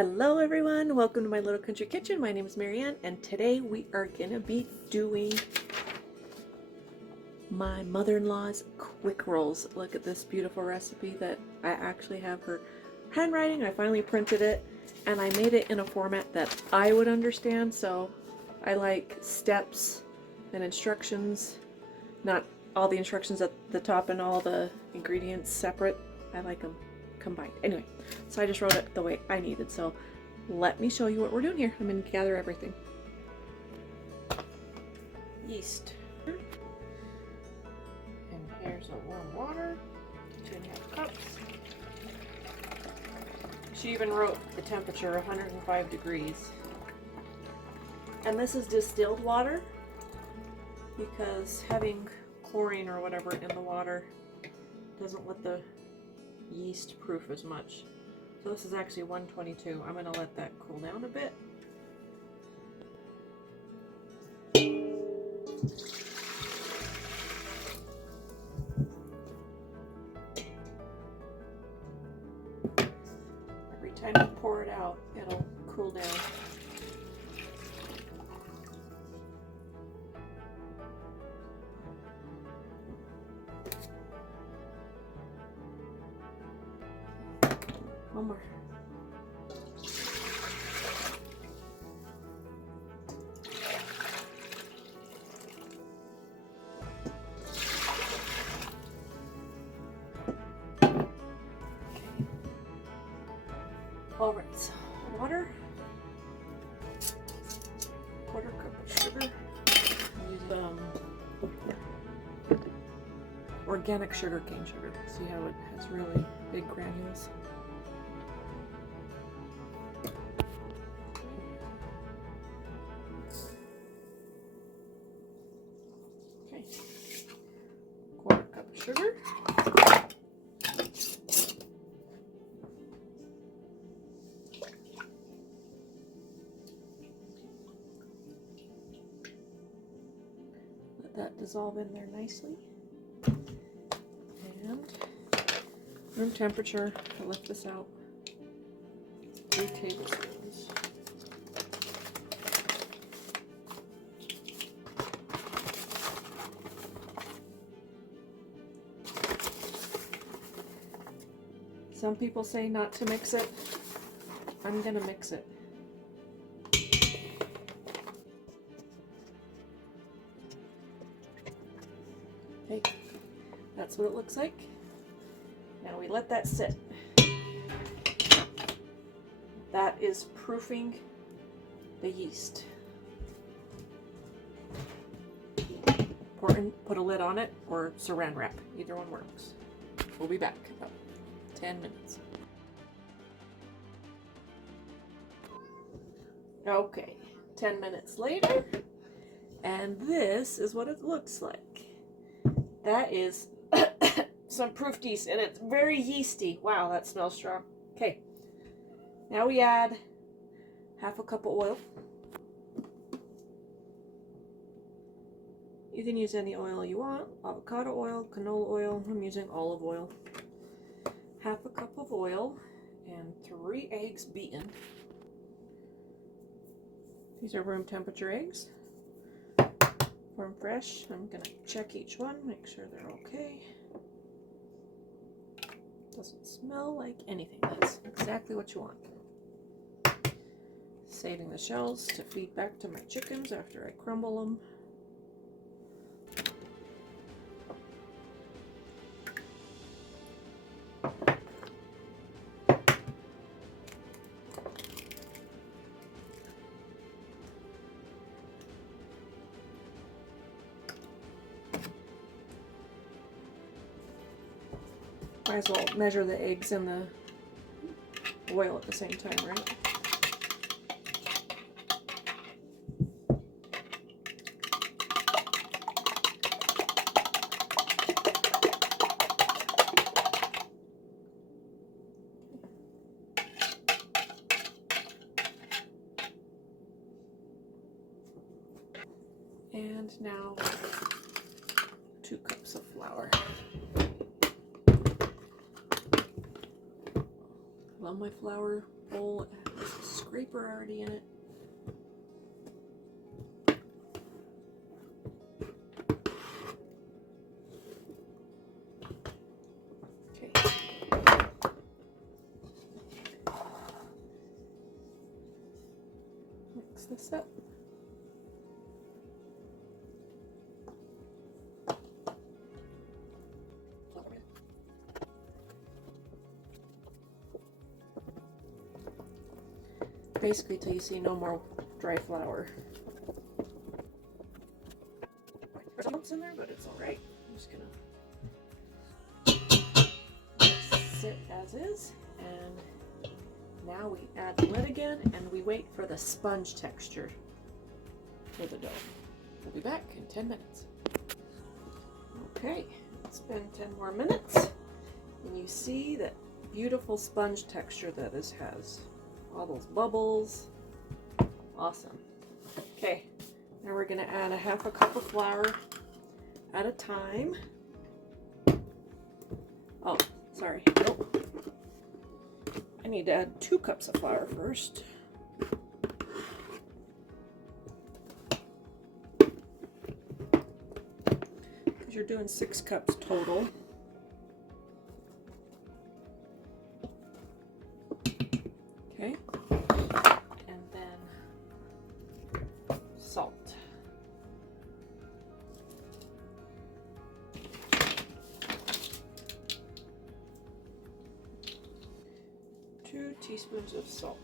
Hello everyone, welcome to my little country kitchen. My name is Marianne and today we are gonna be doing my mother-in-law's quick rolls. Look at this beautiful recipe that I actually have her handwriting. I finally printed it and I made it in a format that I would understand, so I like steps and instructions, not all the instructions at the top and all the ingredients separate. I like them combined. Anyway, so I just wrote it the way I needed. So let me show you what we're doing here. I'm going to gather everything. Yeast. And here's a warm water, 2.5 cups. She even wrote the temperature, 105 degrees. And this is distilled water because having chlorine or whatever in the water doesn't let the yeast proof as much. So this is actually 122. I'm going to let that cool down a bit. Every time you pour it out, it'll cool down. One more. All right, so water, quarter cup of sugar. I'm using organic sugar cane sugar. See how it has really big granules? Okay, quarter cup of sugar. Let that dissolve in there nicely. And room temperature, I'll lift this out, 3 tablespoons. Some people say not to mix it. I'm gonna mix it. Okay, that's what it looks like. Now we let that sit. That is proofing the yeast. Put a lid on it or saran wrap. Either one works. We'll be back in about 10 minutes. Okay, 10 minutes later, and this is what it looks like. That is some proofed yeast, and it's very yeasty. Wow, that smells strong. Okay, now we add half a cup of oil. You can use any oil you want, avocado oil, canola oil. I'm using olive oil. Half a cup of oil and 3 eggs beaten. These are room temperature eggs. Warm fresh. I'm going to check each one, make sure they're okay. Doesn't smell like anything. That's exactly what you want. Saving the shells to feed back to my chickens after I crumble them. Might as well measure the eggs and the oil at the same time, right? And now 2 cups of flour. Love my flour bowl. It has scraper already in it. Okay. Mix this up. Basically till you see no more dry flour. There's lumps in there, but it's alright. I'm just gonna sit as is, and now we add the lid again and we wait for the sponge texture for the dough. We'll be back in 10 minutes. Okay, it's been 10 more minutes, and you see that beautiful sponge texture that this has. All those bubbles. Awesome. Okay, now we're going to add a half a cup of flour at a time. Oh, sorry. Nope. I need to add 2 cups of flour first. Because you're doing 6 cups total. Okay, and then salt. Two teaspoons of salt.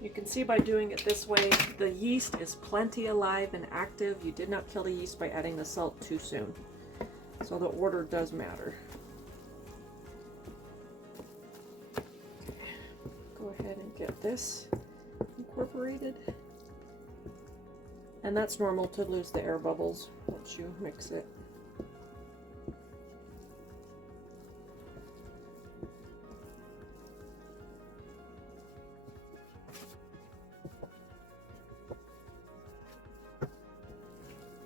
You can see by doing it this way, the yeast is plenty alive and active. You did not kill the yeast by adding the salt too soon. So the order does matter. Go ahead and get this incorporated. And that's normal to lose the air bubbles once you mix it.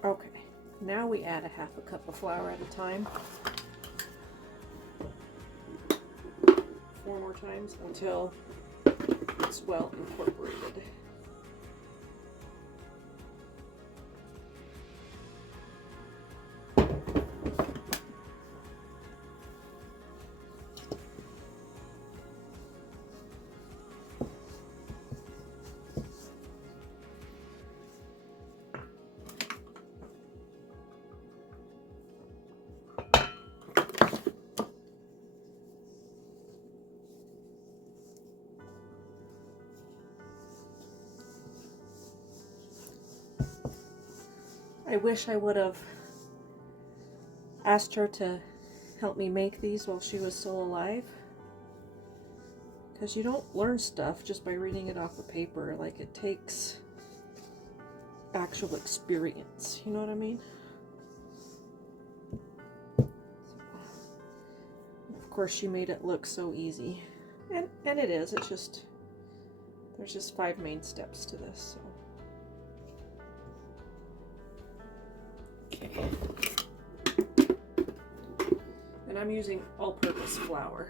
Okay, now we add a half a cup of flour at a time. 4 more times until it's well incorporated. I wish I would have asked her to help me make these while she was still alive, because you don't learn stuff just by reading it off of paper. Like, it takes actual experience, you know what I mean? Of course, she made it look so easy, and it is. It's just, there's just 5 main steps to this. So. And I'm using all-purpose flour.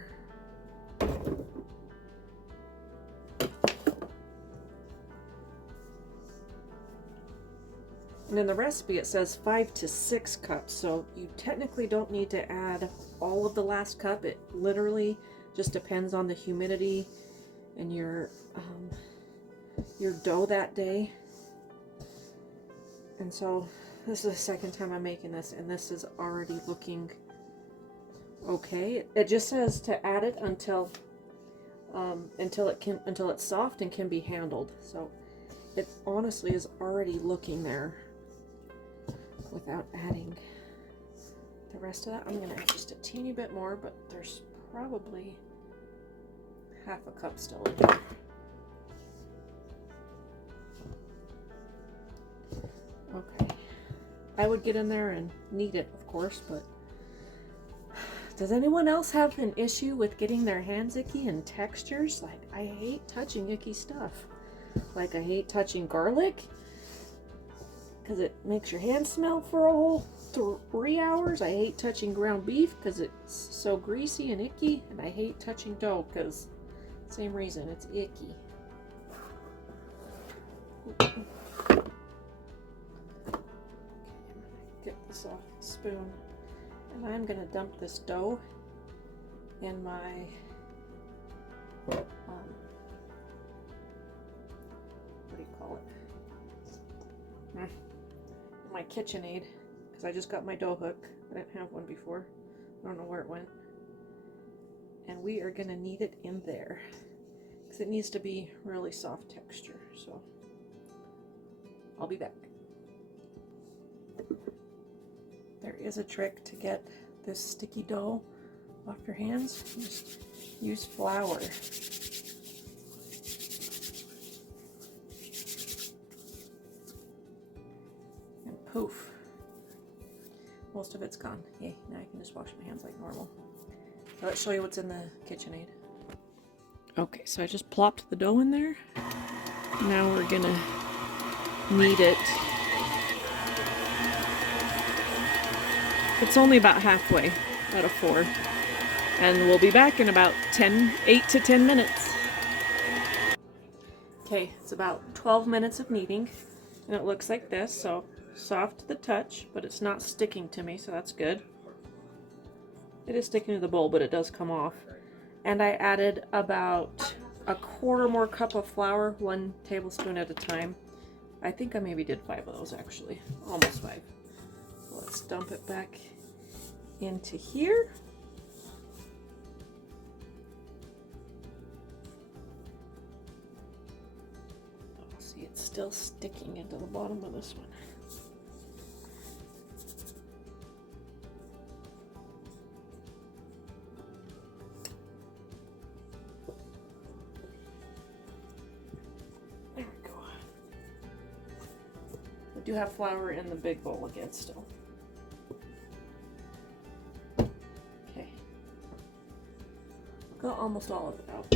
And in the recipe it says 5 to 6 cups, so you technically don't need to add all of the last cup. It literally just depends on the humidity and your dough that day. And so this is the second time I'm making this, and this is already looking okay. It just says to add it until it's soft and can be handled. So it honestly is already looking there without adding the rest of that. I'm gonna add just a teeny bit more, but there's probably half a cup still in there. Okay. I would get in there and knead it, of course, but does anyone else have an issue with getting their hands icky and textures? Like, I hate touching icky stuff. Like, I hate touching garlic. because it makes your hands smell for a whole 3 hours. I hate touching ground beef because it's so greasy and icky, and I hate touching dough because same reason, it's icky. Okay, I'm gonna get this off the spoon, and I'm gonna dump this dough in my what do you call it? In my KitchenAid, because I just got my dough hook. I didn't have one before. I don't know where it went. And we are gonna knead it in there because it needs to be really soft texture. So I'll be back. There is a trick to get this sticky dough off your hands. Just use flour. And poof. Most of it's gone. Yay, now I can just wash my hands like normal. So let's show you what's in the KitchenAid. Okay, so I just plopped the dough in there. Now we're gonna knead it. It's only about halfway out of 4. And we'll be back in about 8 to 10 minutes. Okay, it's about 12 minutes of kneading, and it looks like this. So soft to the touch, but it's not sticking to me, so that's good. It is sticking to the bowl, but it does come off. And I added about a quarter more cup of flour, 1 tablespoon at a time. I think I maybe did 5 of those actually, almost 5. So let's dump it back into here. Oh, see, it's still sticking into the bottom of this one. There we go. I do have flour in the big bowl again still. Okay. Got almost all of it out.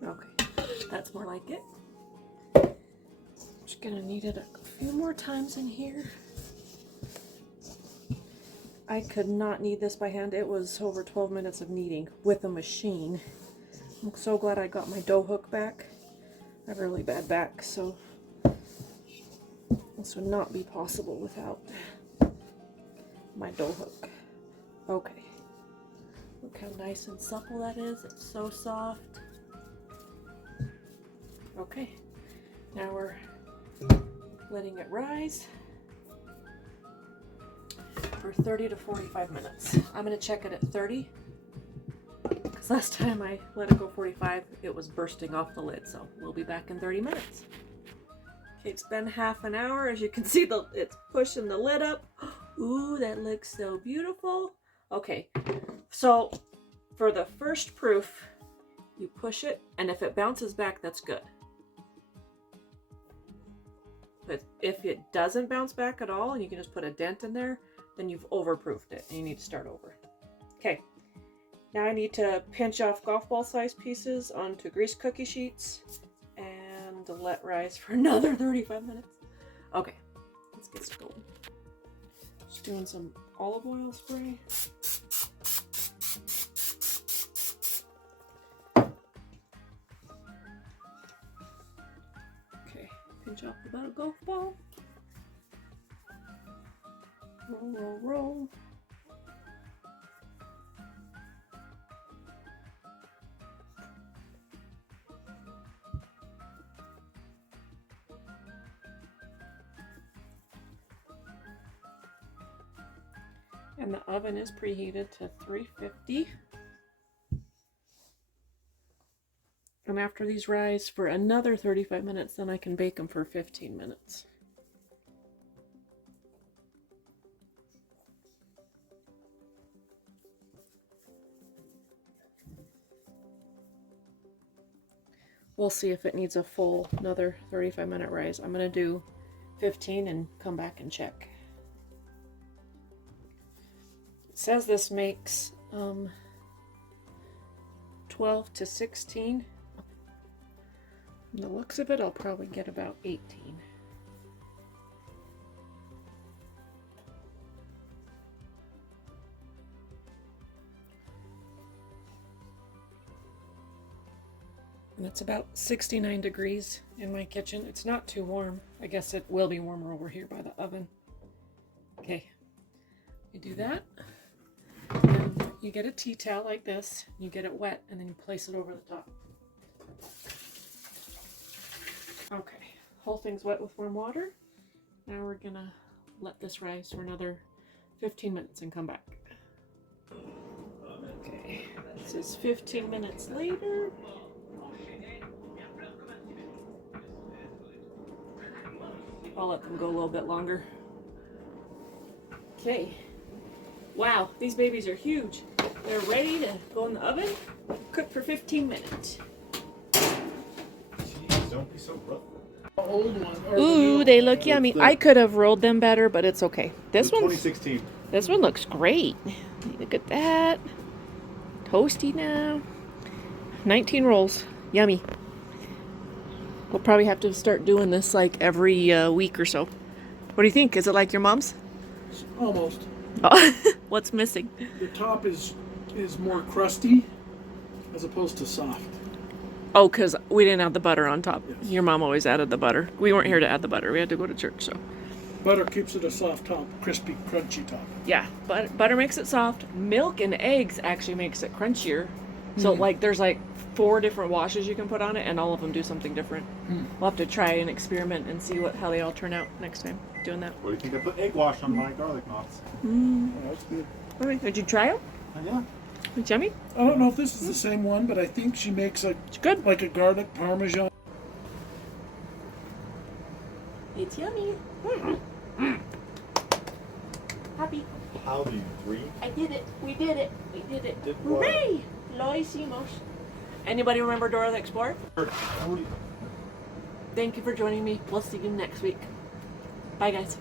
Okay, that's more like it. Just gonna knead it a few more times in here. I could not knead this by hand. It was over 12 minutes of kneading with a machine. I'm so glad I got my dough hook back. I have a really bad back, so this would not be possible without my dough hook. Okay, look how nice and supple that is. It's so soft. Okay, now we're letting it rise for 30 to 45 minutes. I'm going to check it at 30 because last time I let it go 45, it was bursting off the lid. So we'll be back in 30 minutes. Okay, it's been half an hour. As you can see, it's pushing the lid up. Ooh, that looks so beautiful. Okay, so for the first proof, you push it, and if it bounces back, that's good. But if it doesn't bounce back at all and you can just put a dent in there, then you've overproofed it and you need to start over. Okay, now I need to pinch off golf ball size pieces onto grease cookie sheets and let rise for another 35 minutes. Okay, let's get started. Just doing some olive oil spray. Pinch off about a golf ball. Roll, roll, roll. And the oven is preheated to 350. And after these rise for another 35 minutes, then I can bake them for 15 minutes. We'll see if it needs a full another 35-minute rise. I'm gonna do 15 and come back and check. It says this makes 12 to 16. From the looks of it, I'll probably get about 18. And it's about 69 degrees in my kitchen. It's not too warm. I guess it will be warmer over here by the oven. Okay, you do that. And you get a tea towel like this. You get it wet, and then you place it over the top. Okay, whole thing's wet with warm water. Now we're gonna let this rise for another 15 minutes and come back. Okay, this is 15 minutes later. I'll let them go a little bit longer. Okay. Wow, these babies are huge. They're ready to go in the oven, cook for 15 minutes. Jeez, don't be so rough. Old one. Ooh, they look yummy. I could have rolled them better, but it's okay. This one, 2016. this one looks great. Look at that. Toasty now. 19 rolls. Yummy. We'll probably have to start doing this like every week or so. What do you think? Is it like your mom's? Almost. Oh, what's missing? The top is more crusty as opposed to soft. Oh, because we didn't add the butter on top. Yes. Your mom always added the butter. We weren't here to add the butter. We had to go to church, so. Butter keeps it a soft top, crispy, crunchy top. Yeah, butter makes it soft. Milk and eggs actually makes it crunchier. So like there's like 4 different washes you can put on it, and all of them do something different. We'll have to try and experiment and see how they all turn out next time doing that. What do you think? I put egg wash on my garlic knots. Oh, that's good. Okay, did you try it? Yeah. It's yummy. I don't know if this is the same one, but I think she makes It's good. like a garlic parmesan. It's yummy. Happy. How do you 3? I did it. We did it. We did it. Did what? Hooray! Lo hicimos. Anybody remember Dora the Explorer? Thank you for joining me. We'll see you next week. Bye, guys.